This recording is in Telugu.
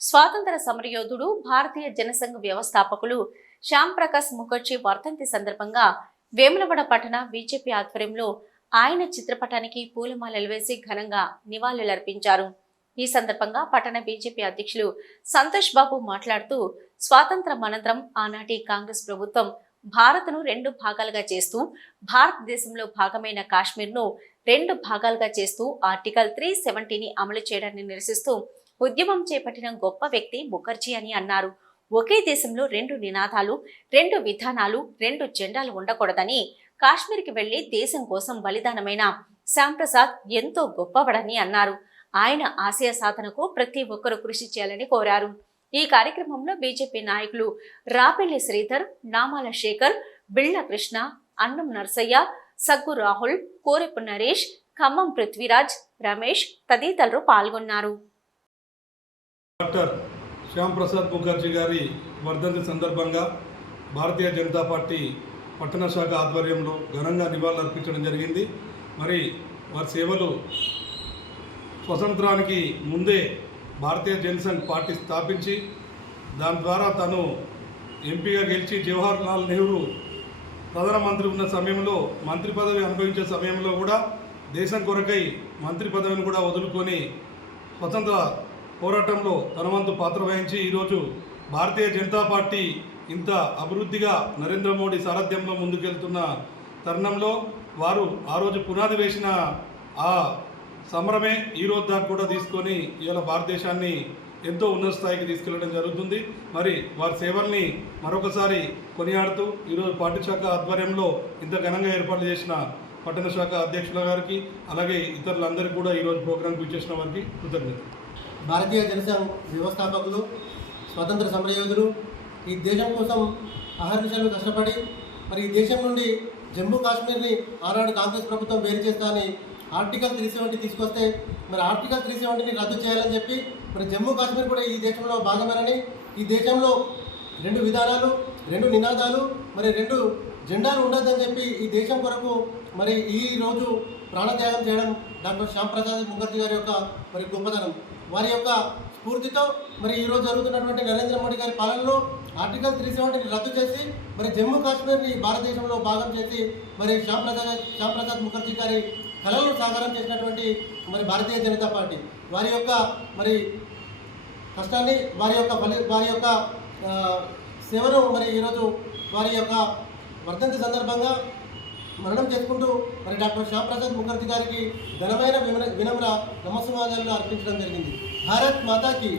స్వాతంత్ర సమరయోధుడు భారతీయ జనసంఘ వ్యవస్థాపకులు శ్యామ్ ప్రకాశ్ ముఖర్జీ వర్ధంతి సందర్భంగా వేములవాడ పట్టణ బీజేపీ ఆధ్వర్యంలో ఆయన చిత్రపటానికి పూలమాలలు వేసి ఘనంగా నివాళులర్పించారు. ఈ సందర్భంగా పట్టణ బీజేపీ అధ్యక్షులు సంతోష్ బాబు మాట్లాడుతూ స్వాతంత్రం అనంతరం ఆనాటి కాంగ్రెస్ ప్రభుత్వం భారత్ను రెండు భాగాలుగా చేస్తూ భారతదేశంలో భాగమైన కాశ్మీర్ను రెండు భాగాలుగా చేస్తూ ఆర్టికల్ త్రీ సెవెంటీని అమలు చేయడాన్ని నిరసిస్తూ ఉద్యమం చేపట్టిన గొప్ప వ్యక్తి ముఖర్జీ అని అన్నారు. ఒకే దేశంలో రెండు నినాదాలు రెండు విధానాలు రెండు జెండాలు ఉండకూడదని కాశ్మీర్కి వెళ్ళి దేశం కోసం బలిదానమైన శ్యాంప్రసాద్ ఎంతో గొప్పవడని అన్నారు. ఆయన ఆశయ సాధనకు ప్రతి ఒక్కరూ కృషి చేయాలని కోరారు. ఈ కార్యక్రమంలో బీజేపీ నాయకులు రాపెల్లి శ్రీధర్ నామాల శేఖర్ బిళ్ళ కృష్ణ అన్నం నర్సయ్య సగ్గు రాహుల్ కోరెపు నరేష్ ఖమ్మం పృథ్వీరాజ్ రమేష్ తదితరులు పాల్గొన్నారు. డాక్టర్ శ్యాంప్రసాద్ ముఖర్జీ గారి వర్ధంతి సందర్భంగా భారతీయ జనతా పార్టీ పట్టణ శాఖ ఆధ్వర్యంలో ఘనంగా నివాళులు అర్పించడం జరిగింది. మరి వారి సేవలు స్వతంత్రానికి ముందే భారతీయ జనసంఘ్ పార్టీ స్థాపించి దాని ద్వారా తను ఎంపీగా గెలిచి జవహర్ లాల్ నెహ్రూ ప్రధానమంత్రి ఉన్న సమయంలో మంత్రి పదవి అనుభవించే సమయంలో కూడా దేశం కొరకై మంత్రి పదవిని కూడా వదులుకొని స్వతంత్ర పోరాటంలో తనవంతు పాత్ర వహించి ఈరోజు భారతీయ జనతా పార్టీ ఇంత అభివృద్ధిగా నరేంద్ర మోడీ సారథ్యంలో ముందుకెళ్తున్న తరుణంలో వారు ఆ రోజు పునాది వేసిన ఆ సమరమే ఈరోజు దాకా కూడా తీసుకొని ఇవాళ భారతదేశాన్ని ఎంతో ఉన్నత స్థాయికి తీసుకెళ్ళడం జరుగుతుంది. మరి వారి సేవల్ని మరొకసారి కొనియాడుతూ ఈరోజు పాఠశాఖ శాఖ ఆధ్వర్యంలో ఇంత ఘనంగా ఏర్పాటు చేసిన పట్టణ శాఖ అధ్యక్షుల గారికి అలాగే ఇతరులందరికీ కూడా ఈరోజు ప్రోగ్రాంకి ఇచ్చేసిన వారికి కృతజ్ఞతలు. భారతీయ జనసంఘ్ వ్యవస్థాపకులు స్వతంత్ర సమరయోధులు ఈ దేశం కోసం అహర్నిశలు కష్టపడి మరి ఈ దేశం నుండి జమ్మూ కాశ్మీర్ని ఆనాడు కాంగ్రెస్ ప్రభుత్వం వేరు చేస్తానని ఆర్టికల్ త్రీ సెవెంటీ తీసుకొస్తే మరి ఆర్టికల్ త్రీ సెవెంటీని రద్దు చేయాలని చెప్పి మరి జమ్మూ కాశ్మీర్ కూడా ఈ దేశంలో భాగమేనని ఈ దేశంలో రెండు విధానాలు రెండు నినాదాలు మరి రెండు జెండాలు ఉండొద్దని చెప్పి ఈ దేశం కొరకు మరి ఈ రోజు ప్రాణత్యాగం చేయడం డాక్టర్ శ్యాంప్రసాద్ ముఖర్జీ గారి యొక్క మరి గొప్పతనం. వారి యొక్క స్ఫూర్తితో మరి ఈరోజు జరుగుతున్నటువంటి నరేంద్ర మోడీ గారి పాలనలో ఆర్టికల్ త్రీ సెవెంటీని రద్దు చేసి మరి జమ్మూ కాశ్మీర్ని భారతదేశంలో భాగం చేసి మరి శ్యాంప్రసాద్ శ్యాంప్రసాద్ ముఖర్జీ గారి కళలను సాకారం చేసినటువంటి మరి భారతీయ జనతా పార్టీ. వారి యొక్క మరి కష్టాన్ని వారి యొక్క వారి యొక్క సేవను మరి ఈరోజు వారి యొక్క వర్ధంతి సందర్భంగా మరణం చేసుకుంటూ మరి డాక్టర్ శ్యామప్రసాద్ ముఖర్జీ గారికి ఘనమైన వినమ్ర వినమ్ర నమస్సుమాజాలను అర్పించడం జరిగింది. భారత్ మాతాకి